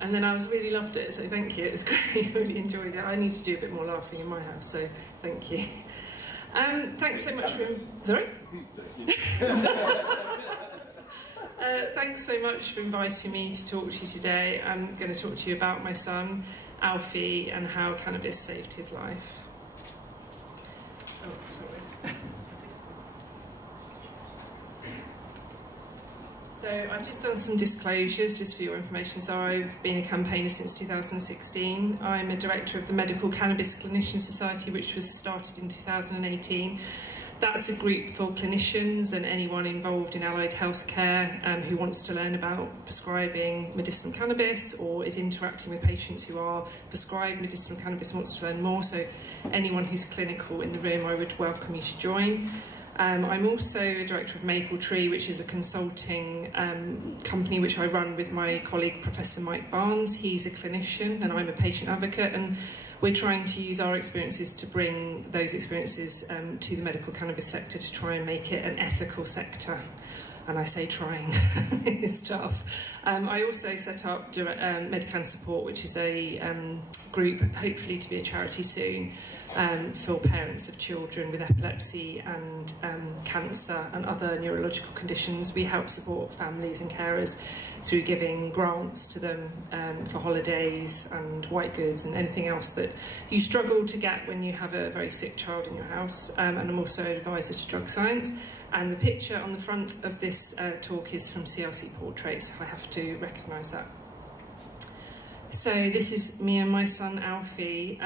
And then I really loved it, so thank you. It was great. I really enjoyed it. I need to do a bit more laughing in my house, so thank you. Thanks so much for... Sorry? Thanks so much for inviting me to talk to you today. I'm going to talk to you about my son, Alfie, and how cannabis saved his life. Oh, sorry. So I've just done some disclosures just for your information. So I've been a campaigner since 2016. I'm a director of the Medical Cannabis Clinician Society, which was started in 2018. That's a group for clinicians and anyone involved in allied healthcare who wants to learn about prescribing medicinal cannabis or is interacting with patients who are prescribed medicinal cannabis and wants to learn more. So anyone who's clinical in the room, I would welcome you to join. I'm also a director of Maple Tree, which is a consulting company which I run with my colleague Professor Mike Barnes. He's a clinician and I'm a patient advocate, and we're trying to use our experiences to bring those experiences to the medical cannabis sector to try and make it an ethical sector. And I say trying, it's tough. I also set up Medican Support, which is a group, hopefully to be a charity soon, for parents of children with epilepsy and cancer and other neurological conditions. We help support families and carers through giving grants to them for holidays and white goods and anything else that you struggle to get when you have a very sick child in your house. And I'm also an advisor to drug science. And the picture on the front of this talk is from CLC Portraits. I have to recognise that. So this is me and my son Alfie.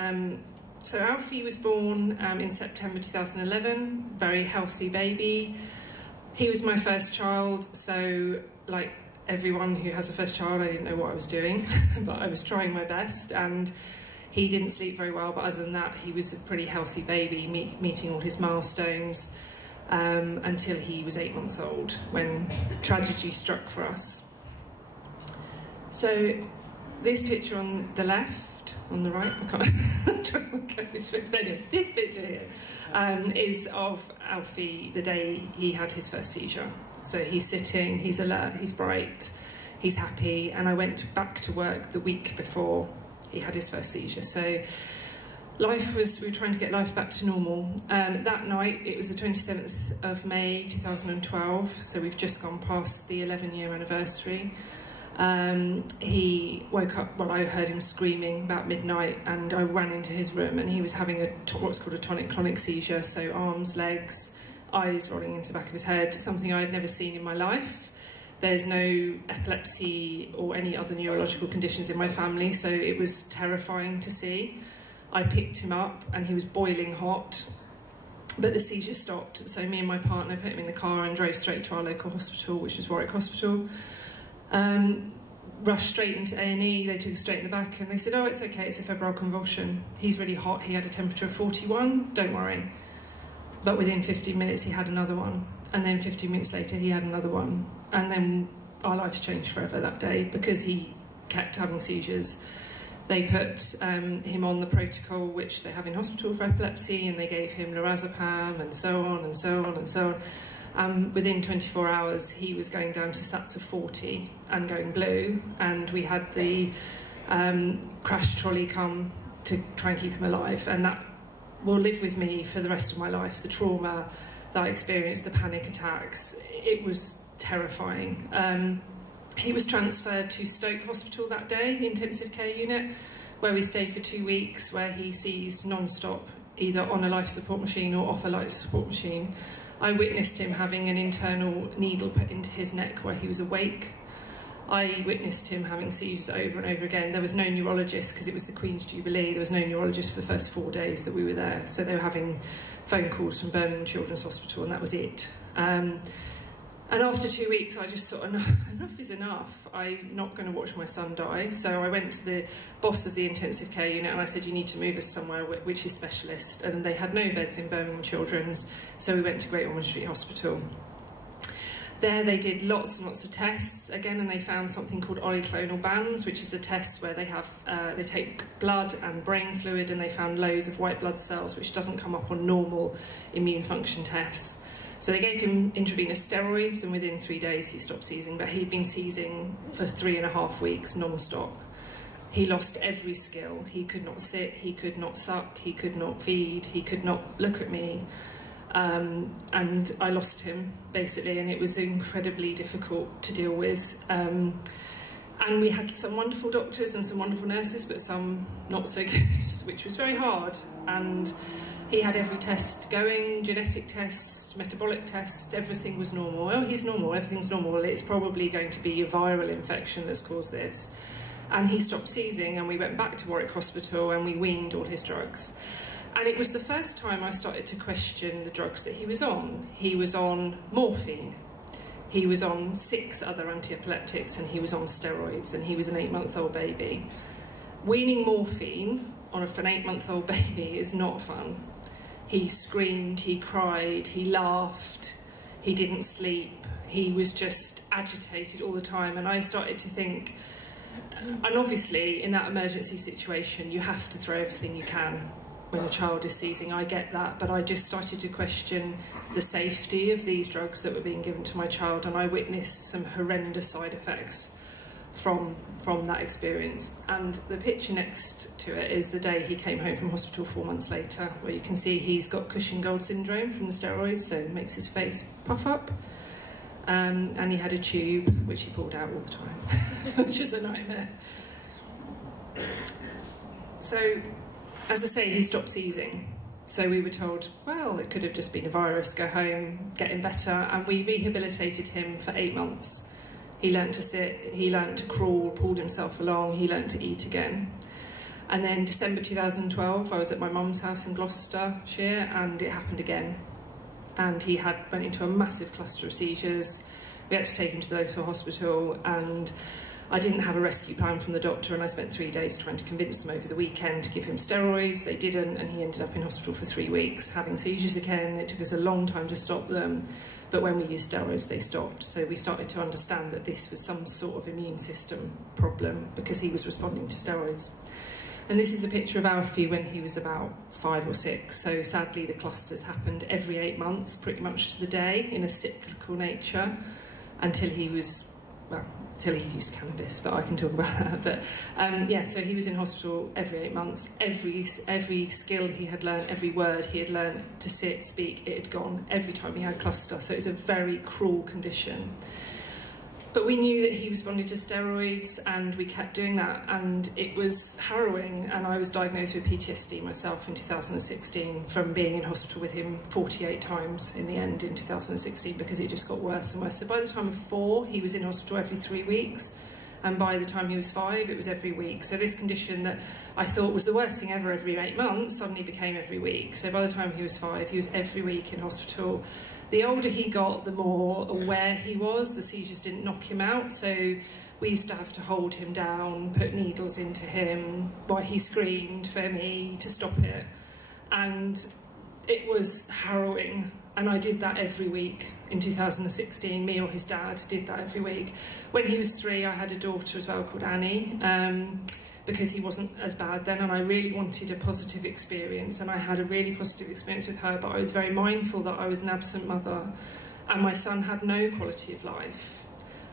So Alfie was born in September 2011, very healthy baby. He was my first child, so like everyone who has a first child, I didn't know what I was doing, but I was trying my best, and he didn't sleep very well, but other than that, he was a pretty healthy baby, meeting all his milestones. Until he was 8 months old, when tragedy struck for us. So this picture on the left, on the right, I can't anyway, this picture here is of Alfie the day he had his first seizure. So he's sitting, he's alert, he's bright, he's happy, and I went back to work the week before he had his first seizure. So we were trying to get life back to normal. That night, it was the 27th of May 2012, so we've just gone past the 11-year anniversary. He woke up, well, I heard him screaming about midnight, and I ran into his room, and he was having what's called a tonic-clonic seizure, so arms, legs, eyes rolling into the back of his head, something I had never seen in my life. There's no epilepsy or any other neurological conditions in my family, so it was terrifying to see. I picked him up and he was boiling hot, but the seizure stopped. So me and my partner put him in the car and drove straight to our local hospital, which was Warwick Hospital. Rushed straight into A&E, they took us straight in the back and they said, oh, it's okay, it's a febrile convulsion. He's really hot, he had a temperature of 41, don't worry. But within 15 minutes he had another one. And then 15 minutes later he had another one. And then our lives changed forever that day because he kept having seizures. They put him on the protocol which they have in hospital for epilepsy, and they gave him lorazepam and so on and so on and so on. Within 24 hours, he was going down to SATs of 40 and going blue, and we had the crash trolley come to try and keep him alive, and that will live with me for the rest of my life. The trauma that I experienced, the panic attacks, it was terrifying. He was transferred to Stoke Hospital that day, the intensive care unit, where we stayed for 2 weeks, where he seized non-stop, either on a life support machine or off a life support machine. I witnessed him having an internal needle put into his neck where he was awake. I witnessed him having seizures over and over again. There was no neurologist because it was the Queen's Jubilee. There was no neurologist for the first 4 days that we were there. So they were having phone calls from Birmingham Children's Hospital, and that was it. And after 2 weeks, I just thought, enough is enough. I'm not going to watch my son die. So I went to the boss of the intensive care unit and I said, you need to move us somewhere which is specialist. And they had no beds in Birmingham Children's, so we went to Great Ormond Street Hospital. There they did lots and lots of tests again, and they found something called oligoclonal bands, which is a test where they have they take blood and brain fluid, and they found loads of white blood cells, which doesn't come up on normal immune function tests. So they gave him intravenous steroids, and within 3 days he stopped seizing, but he'd been seizing for 3.5 weeks non-stop. He lost every skill. He could not sit, he could not suck, he could not feed, he could not look at me. And I lost him, basically, and it was incredibly difficult to deal with. And we had some wonderful doctors and some wonderful nurses, but some not so good, which was very hard. And he had every test going, genetic test, metabolic test, everything was normal. Oh, he's normal, everything's normal. It's probably going to be a viral infection that's caused this. And he stopped seizing, and we went back to Warwick Hospital and we weaned all his drugs. And it was the first time I started to question the drugs that he was on. He was on morphine. He was on 6 other anti-epileptics, and he was on steroids, and he was an 8-month-old baby. Weaning morphine on an 8-month-old baby is not fun. He screamed, he cried, he laughed, he didn't sleep, he was just agitated all the time. And I started to think, and obviously in that emergency situation you have to throw everything you can when a child is seizing, I get that, but I just started to question the safety of these drugs that were being given to my child, and I witnessed some horrendous side effects from that experience. And the picture next to it is the day he came home from hospital 4 months later, where you can see he's got Cushing-Gold syndrome from the steroids, so it makes his face puff up. And he had a tube, which he pulled out all the time, which is a nightmare. So, as I say, he stopped seizing. So we were told, well, it could have just been a virus, go home, get him better. And we rehabilitated him for 8 months. He learnt to sit, he learnt to crawl, pulled himself along, he learnt to eat again. And then December 2012, I was at my mum's house in Gloucestershire, and it happened again. And he went into a massive cluster of seizures. We had to take him to the local hospital, and I didn't have a rescue plan from the doctor, and I spent 3 days trying to convince them over the weekend to give him steroids. They didn't, and he ended up in hospital for 3 weeks having seizures again. It took us a long time to stop them, but when we used steroids they stopped. So we started to understand that this was some sort of immune system problem because he was responding to steroids. And this is a picture of Alfie when he was about 5 or 6. So sadly the clusters happened every 8 months, pretty much to the day, in a cyclical nature, until he was, well, till he used cannabis, but I can talk about that. But yeah, so he was in hospital every 8 months. Every skill he had learned, every word he had learned to sit, speak, it had gone every time he had a cluster. So it's a very cruel condition. But we knew that he responded to steroids, and we kept doing that, and it was harrowing. And I was diagnosed with PTSD myself in 2016 from being in hospital with him 48 times in the end in 2016, because it just got worse and worse. So by the time of 4, he was in hospital every 3 weeks, and by the time he was 5, it was every week. So this condition that I thought was the worst thing ever every 8 months suddenly became every week. So by the time he was 5, he was every week in hospital. The older he got, the more aware he was. The seizures didn't knock him out, so we used to have to hold him down, put needles into him while he screamed for me to stop it. And it was harrowing, and I did that every week in 2016. Me or his dad did that every week. When he was 3, I had a daughter as well called Annie, because he wasn't as bad then, and I really wanted a positive experience, and I had a really positive experience with her, but I was very mindful that I was an absent mother, and my son had no quality of life.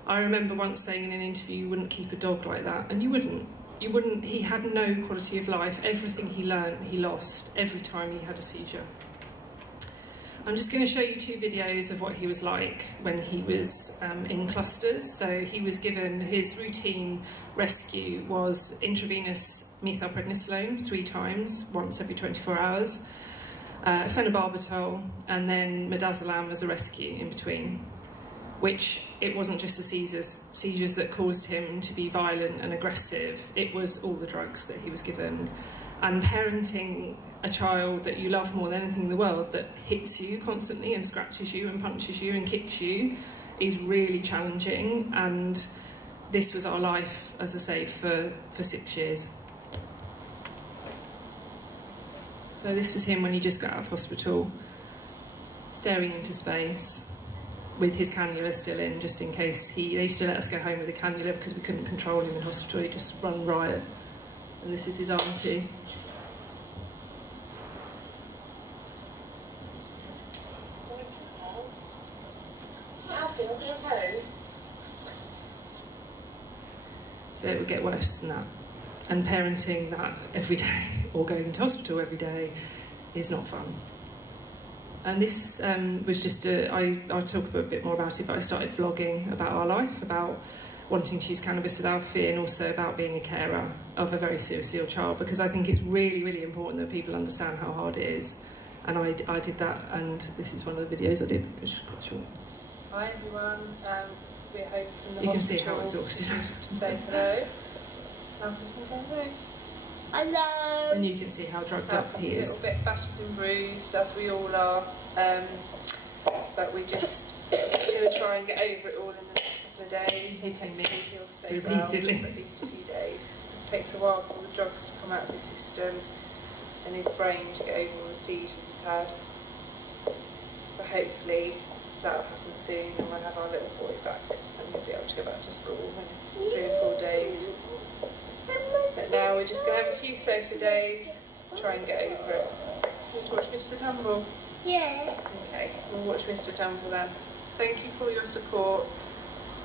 I remember once saying in an interview, you wouldn't keep a dog like that, and you wouldn't, he had no quality of life. Everything he learned, he lost every time he had a seizure. I'm just going to show you 2 videos of what he was like when he was in clusters. So he was given, his routine rescue was intravenous methylprednisolone 3 times, once every 24 hours, phenobarbital, and then midazolam as a rescue in between, which it wasn't just the seizures that caused him to be violent and aggressive, it was all the drugs that he was given. And parenting a child that you love more than anything in the world, that hits you constantly and scratches you and punches you and kicks you, is really challenging. And this was our life, as I say, for 6 years. So this was him when he just got out of hospital, staring into space with his cannula still in, just in case they used to let us go home with a cannula because we couldn't control him in hospital. He'd just run riot. And this is his arm too. So it would get worse than that. And parenting that every day, or going to hospital every day, is not fun. And this was just I'll talk a bit more about it, but I started vlogging about our life, about wanting to use cannabis with Alfie, and also about being a carer of a very seriously ill child, because I think it's really, really important that people understand how hard it is. And I did that, and this is one of the videos I did, which is quite short. Hi everyone, we're home from the hospital. You can see how exhausted I am. To say hello. Alfie can say hello. Hello! And you can see how drugged up he is. A little bit battered and bruised, as we all are. But we just going to try and get over it all in the next couple of days. Hitting me He'll stay repeatedly well for at least a few days. It takes a while for all the drugs to come out of his system and his brain to get over all the seizures he's had. So hopefully that'll happen soon, and we'll have our little boy back and he'll be able to go back to school in 3 or 4 days. But now we're just going to have a few sofa days, try and get over it. Want to watch Mr. Tumble? Yeah. Okay, we'll watch Mr. Tumble then. Thank you for your support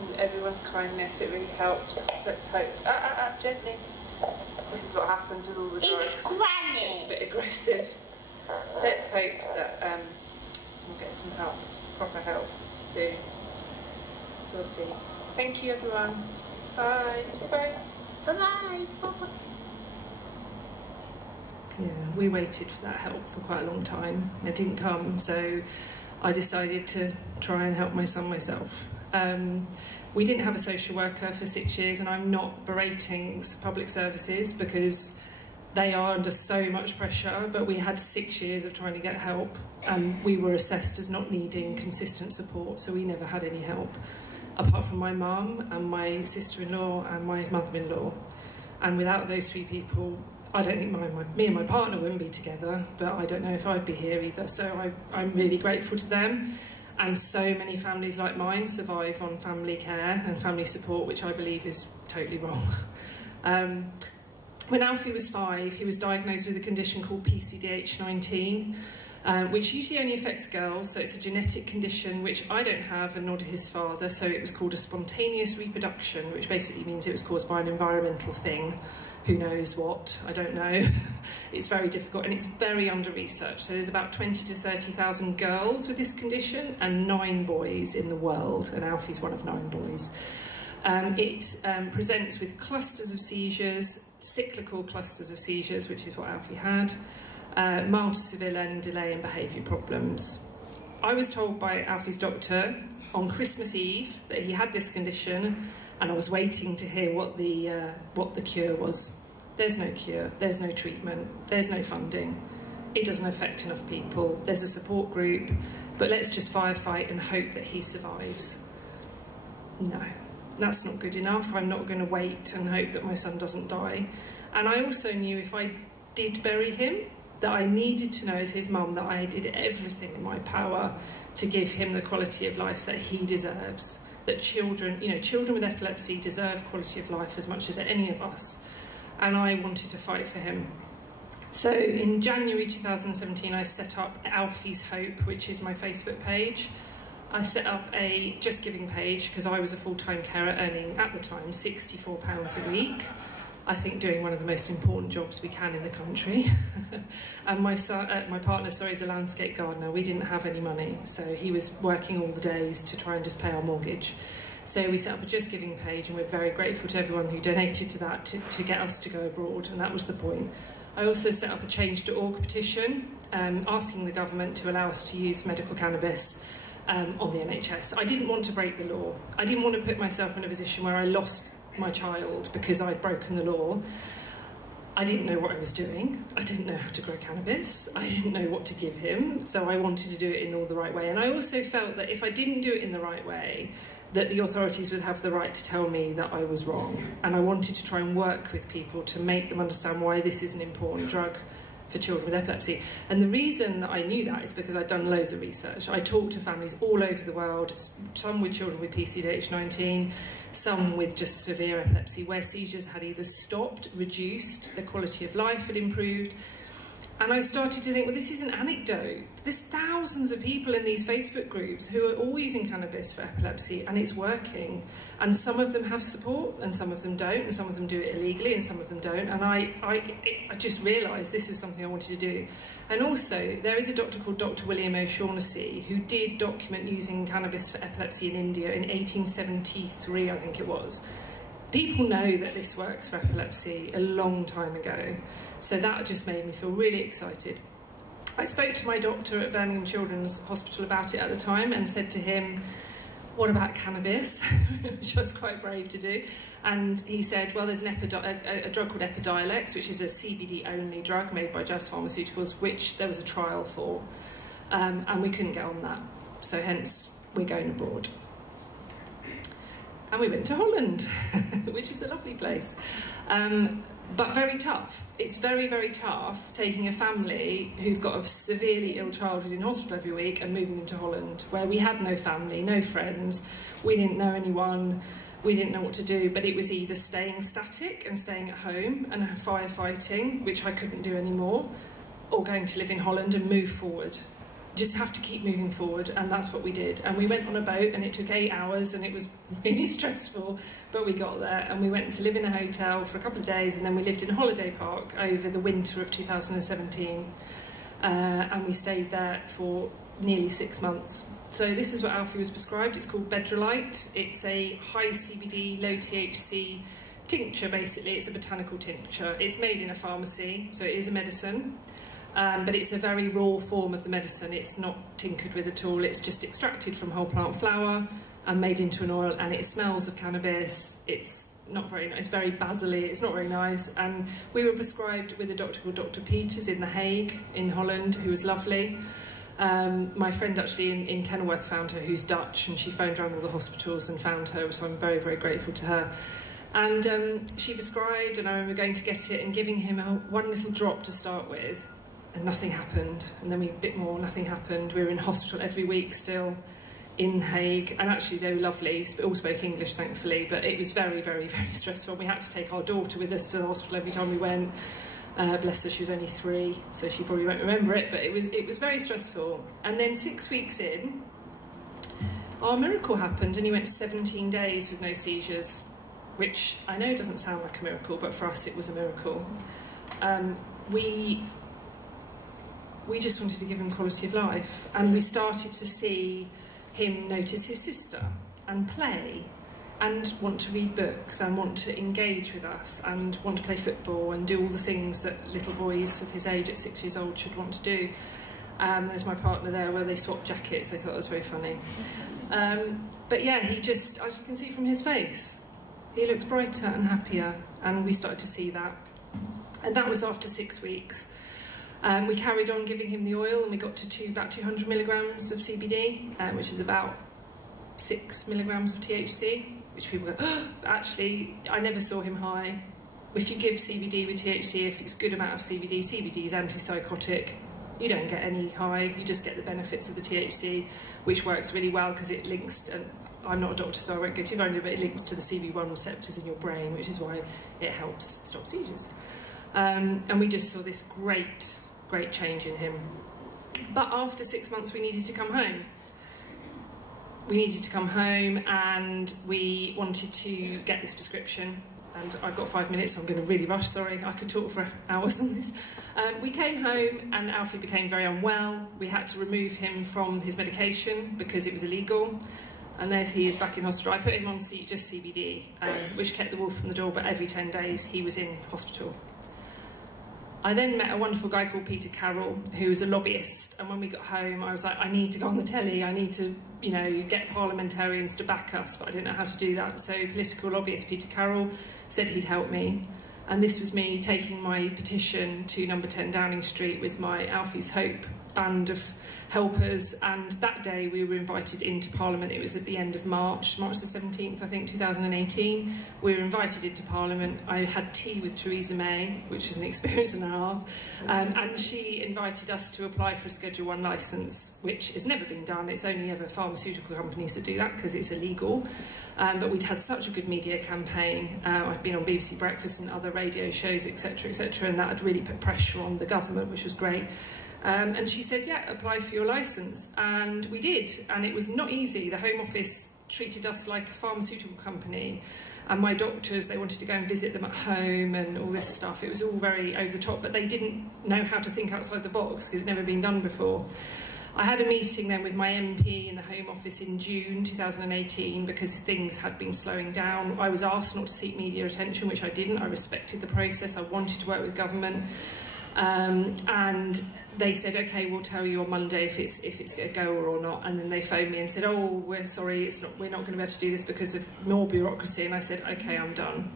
and everyone's kindness, it really helps. Let's hope. Gently. This is what happens with all the drugs. It's a bit aggressive. Let's hope that we'll get some help, proper help soon. We'll see. Thank you everyone. Bye. Bye. Bye-bye. Yeah, we waited for that help for quite a long time. It didn't come, so I decided to try and help my son myself. We didn't have a social worker for 6 years, and I'm not berating public services because they are under so much pressure, but we had 6 years of trying to get help, and we were assessed as not needing consistent support, so we never had any help, apart from my mum and my sister-in-law and my mother-in-law. And without those 3 people, I don't think me and my partner wouldn't be together, but I don't know if I'd be here either. So I'm really grateful to them. And so many families like mine survive on family care and family support, which I believe is totally wrong. When Alfie was 5, he was diagnosed with a condition called PCDH19, which usually only affects girls, so it's a genetic condition which I don't have, and nor did his father, so it was called a spontaneous reproduction, which basically means it was caused by an environmental thing. Who knows what? I don't know. It's very difficult, and it's very under-researched. So there's about 20 to 30,000 girls with this condition and 9 boys in the world, and Alfie's one of 9 boys. It presents with clusters of seizures, cyclical clusters of seizures, which is what Alfie had, mild to severe learning delay and behaviour problems. I was told by Alfie's doctor on Christmas Eve that he had this condition, and I was waiting to hear what the cure was. There's no cure, there's no treatment, there's no funding. It doesn't affect enough people. There's a support group, but let's just firefight and hope that he survives. No, that's not good enough. I'm not going to wait and hope that my son doesn't die. And I also knew if I did bury him, that I needed to know as his mum that I did everything in my power to give him the quality of life that he deserves. That children, children with epilepsy deserve quality of life as much as any of us. And I wanted to fight for him. So in January 2017, I set up Alfie's Hope, which is my Facebook page. I set up a Just Giving page because I was a full-time carer earning, at the time, £64 a week. I think doing one of the most important jobs we can in the country. And my partner, is a landscape gardener. We didn't have any money, so he was working all the days to try and just pay our mortgage. So we set up a Just Giving page, and we're very grateful to everyone who donated to that to get us to go abroad, and that was the point. I also set up a Change.org petition, asking the government to allow us to use medical cannabis on the NHS. I didn't want to break the law. I didn't want to put myself in a position where I lost my child because I'd broken the law. I didn't know what I was doing. I didn't know how to grow cannabis. I didn't know what to give him, so I wanted to do it in all the right way. And I also felt that if I didn't do it in the right way, that the authorities would have the right to tell me that I was wrong. And I wanted to try and work with people to make them understand why this is an important drug for children with epilepsy. And the reason that I knew that is because I'd done loads of research. I talked to families all over the world, some with children with PCDH19, some with just severe epilepsy, where seizures had either stopped, reduced, the quality of life had improved, And I started to think, well, this is an anecdote. There's thousands of people in these Facebook groups who are all using cannabis for epilepsy, and it's working. And some of them have support, and some of them don't, and some of them do it illegally, and some of them don't. And I just realised this was something I wanted to do. And also, there is a doctor called Dr. William O'Shaughnessy who did document using cannabis for epilepsy in India in 1873, I think it was. People know that this works for epilepsy a long time ago, so that just made me feel really excited. I spoke to my doctor at Birmingham Children's Hospital about it at the time and said to him, what about cannabis? Which I was quite brave to do. And he said, well, there's a drug called Epidiolex, which is a CBD-only drug made by Just Pharmaceuticals, which there was a trial for, and we couldn't get on that. So hence, we're going abroad. And we went to Holland, which is a lovely place, but very tough. It's very, very tough taking a family who've got a severely ill child who's in hospital every week and moving them to Holland, where we had no family, no friends, we didn't know anyone, we didn't know what to do, but it was either staying static and staying at home and firefighting, which I couldn't do anymore, or going to live in Holland and move forward. Just have to keep moving forward, and that's what we did. And we went on a boat, and it took 8 hours, and it was really stressful, but we got there, and we went to live in a hotel for a couple of days, and then we lived in a holiday park over the winter of 2017, and we stayed there for nearly 6 months. So this is what Alfie was prescribed. It's called Bedrolite. It's a high CBD, low THC tincture, basically. It's a botanical tincture. It's made in a pharmacy, so it is a medicine. But it's a very raw form of the medicine. It's not tinkered with at all. It's just extracted from whole plant flower and made into an oil, and it smells of cannabis. It's not very nice. It's very basily. It's not very nice. And we were prescribed with a doctor called Dr. Peters in The Hague, in Holland, who was lovely. My friend actually in Kenilworth found her, who's Dutch, and she phoned around all the hospitals and found her, so I'm very, very grateful to her. And she prescribed, and I remember going to get it and giving him one little drop to start with. And nothing happened, and then a bit more, nothing happened. We were in hospital every week still, in Hague, and actually they were lovely, all spoke English thankfully, but it was very, very, very stressful. We had to take our daughter with us to the hospital every time we went. Bless her, she was only 3, so she probably won't remember it, but it was very stressful. And then 6 weeks in, our miracle happened, and he went 17 days with no seizures, which I know doesn't sound like a miracle, but for us it was a miracle. We just wanted to give him quality of life, and we started to see him notice his sister and play and want to read books and want to engage with us and want to play football and do all the things that little boys of his age at 6 years old should want to do. There's my partner there where they swapped jackets. I thought that was very funny. But yeah, he just, as you can see from his face, he looks brighter and happier, and we started to see that. And that was after 6 weeks. We carried on giving him the oil, and we got to about 200 milligrams of CBD, which is about 6 milligrams of THC, which people go, oh, actually, I never saw him high. If you give CBD with THC, if it's a good amount of CBD, CBD is antipsychotic, you don't get any high, you just get the benefits of the THC, which works really well because it links, and I'm not a doctor so I won't go too far into it, but it links to the CB1 receptors in your brain, which is why it helps stop seizures. And we just saw this great change in him. But after 6 months we needed to come home. We needed to come home, and we wanted to get this prescription. And I've got 5 minutes, so I'm going to really rush, sorry, I could talk for hours on this. We came home, and Alfie became very unwell. We had to remove him from his medication because it was illegal. And there he is back in hospital. I put him on just CBD, which kept the wolf from the door, but every 10 days he was in hospital. I then met a wonderful guy called Peter Carroll, who was a lobbyist, and when we got home I was like, I need to go on the telly, I need to, you know, get parliamentarians to back us, but I didn't know how to do that. So political lobbyist Peter Carroll said he'd help me, and this was me taking my petition to number 10 Downing Street with my Alfie's Hope band of helpers, and that day we were invited into Parliament. It was at the end of March the 17th, I think, 2018. We were invited into Parliament. I had tea with Theresa May, which is an experience and a half, and she invited us to apply for a Schedule 1 licence, which has never been done. It's only ever pharmaceutical companies that do that because it's illegal. But we'd had such a good media campaign. I'd been on BBC Breakfast and other radio shows, etc., and that had really put pressure on the government, which was great. And she said, yeah, apply for your licence. And we did, and it was not easy. The Home Office treated us like a pharmaceutical company, and my doctors, they wanted to go and visit them at home and all this stuff. It was all very over the top, but they didn't know how to think outside the box because it had never been done before. I had a meeting then with my MP in the Home Office in June 2018 because things had been slowing down. I was asked not to seek media attention, which I didn't. I respected the process. I wanted to work with government. And they said, OK, we'll tell you on Monday if it's a goer or not. And then they phoned me and said, oh, we're sorry, we're not going to be able to do this because of more bureaucracy. And I said, OK, I'm done.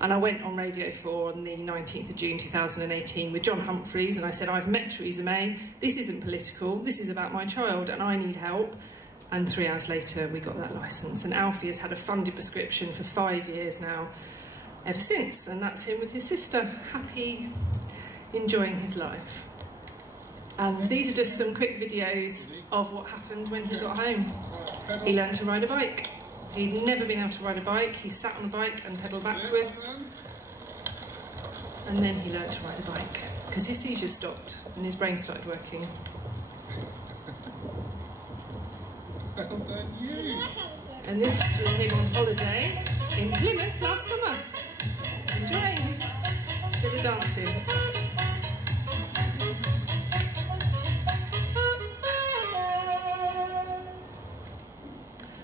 And I went on Radio 4 on the 19th of June 2018 with John Humphreys, and I said, I've met Theresa May. This isn't political. This is about my child, and I need help. And 3 hours later, we got that licence. And Alfie has had a funded prescription for 5 years now, ever since. And that's him with his sister, happy, enjoying his life. And these are just some quick videos of what happened when he got home. He learned to ride a bike. He'd never been able to ride a bike. He sat on a bike and pedalled backwards. And then he learned to ride a bike because his seizures stopped and his brain started working. Well done, you. And this was him on holiday in Plymouth last summer, enjoying his bit of dancing.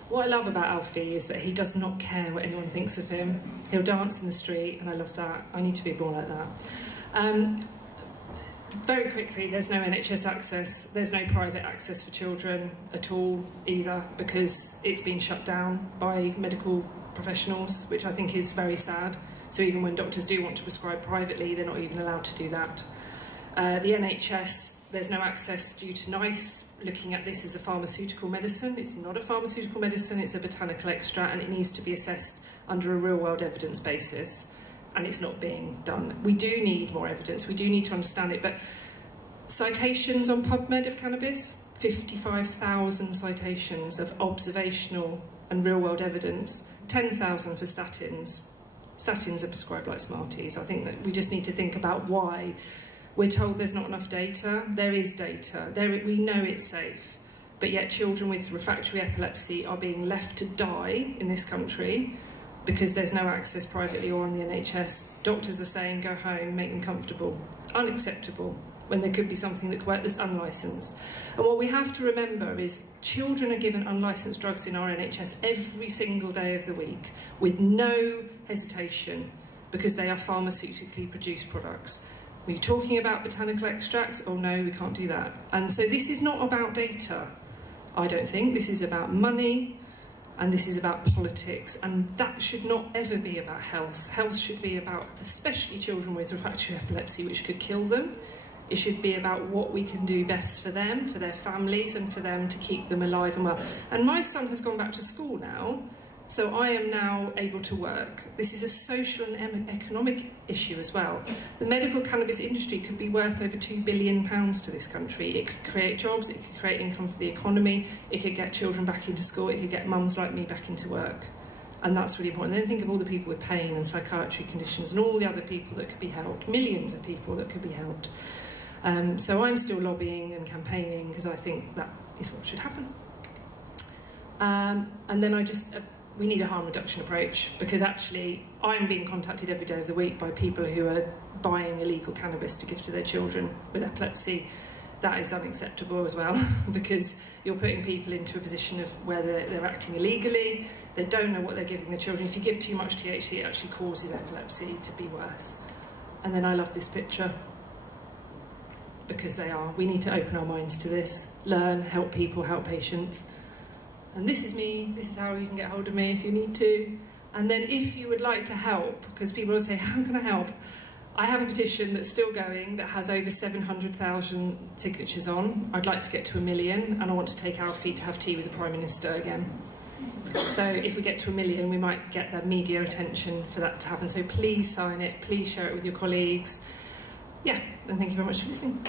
What I love about Alfie is that he does not care what anyone thinks of him. He'll dance in the street, and I love that. I need to be more like that. Very quickly, there's no NHS access. There's no private access for children at all either, because it's been shut down by medical professionals, which I think is very sad. So even when doctors do want to prescribe privately, they're not even allowed to do that. The NHS, there's no access due to NICE looking at this as a pharmaceutical medicine. It's not a pharmaceutical medicine, it's a botanical extract, and it needs to be assessed under a real-world evidence basis, and it's not being done. We do need more evidence, we do need to understand it, but citations on PubMed of cannabis, 55,000 citations of observational and real-world evidence, 10,000 for statins. Statins are prescribed like Smarties. I think that we just need to think about why we're told there's not enough data. There is data. We know it's safe. But yet children with refractory epilepsy are being left to die in this country because there's no access privately or on the NHS. Doctors are saying, go home, make them comfortable. Unacceptable, when there could be something that could work that's unlicensed. And what we have to remember is children are given unlicensed drugs in our NHS every single day of the week with no hesitation because they are pharmaceutically produced products. We're talking about botanical extracts. Oh no, we can't do that. And so this is not about data, I don't think. This is about money, and this is about politics, and that should not ever be about health. Health should be about, especially children with refractory epilepsy, which could kill them. It should be about what we can do best for them, for their families, and for them to keep them alive and well. And my son has gone back to school now, so I am now able to work. This is a social and economic issue as well. The medical cannabis industry could be worth over £2 billion to this country. It could create jobs, it could create income for the economy, it could get children back into school, it could get mums like me back into work. And that's really important. Then think of all the people with pain and psychiatry conditions and all the other people that could be helped, millions of people that could be helped. So I'm still lobbying and campaigning because I think that is what should happen. And then we need a harm reduction approach, because actually I'm being contacted every day of the week by people who are buying illegal cannabis to give to their children with epilepsy. That is unacceptable as well, because you're putting people into a position of where they're acting illegally, they don't know what they're giving their children. If you give too much THC, it actually causes epilepsy to be worse. And then I love this picture, because we need to open our minds to this, learn, help people, help patients. And this is me, this is how you can get hold of me if you need to. And then if you would like to help, because people will say, how can I help? I have a petition that's still going that has over 700,000 signatures on. I'd like to get to 1 million, and I want to take Alfie to have tea with the Prime Minister again. So if we get to 1 million, we might get the media attention for that to happen. So please sign it, please share it with your colleagues. Yeah, and thank you very much for listening.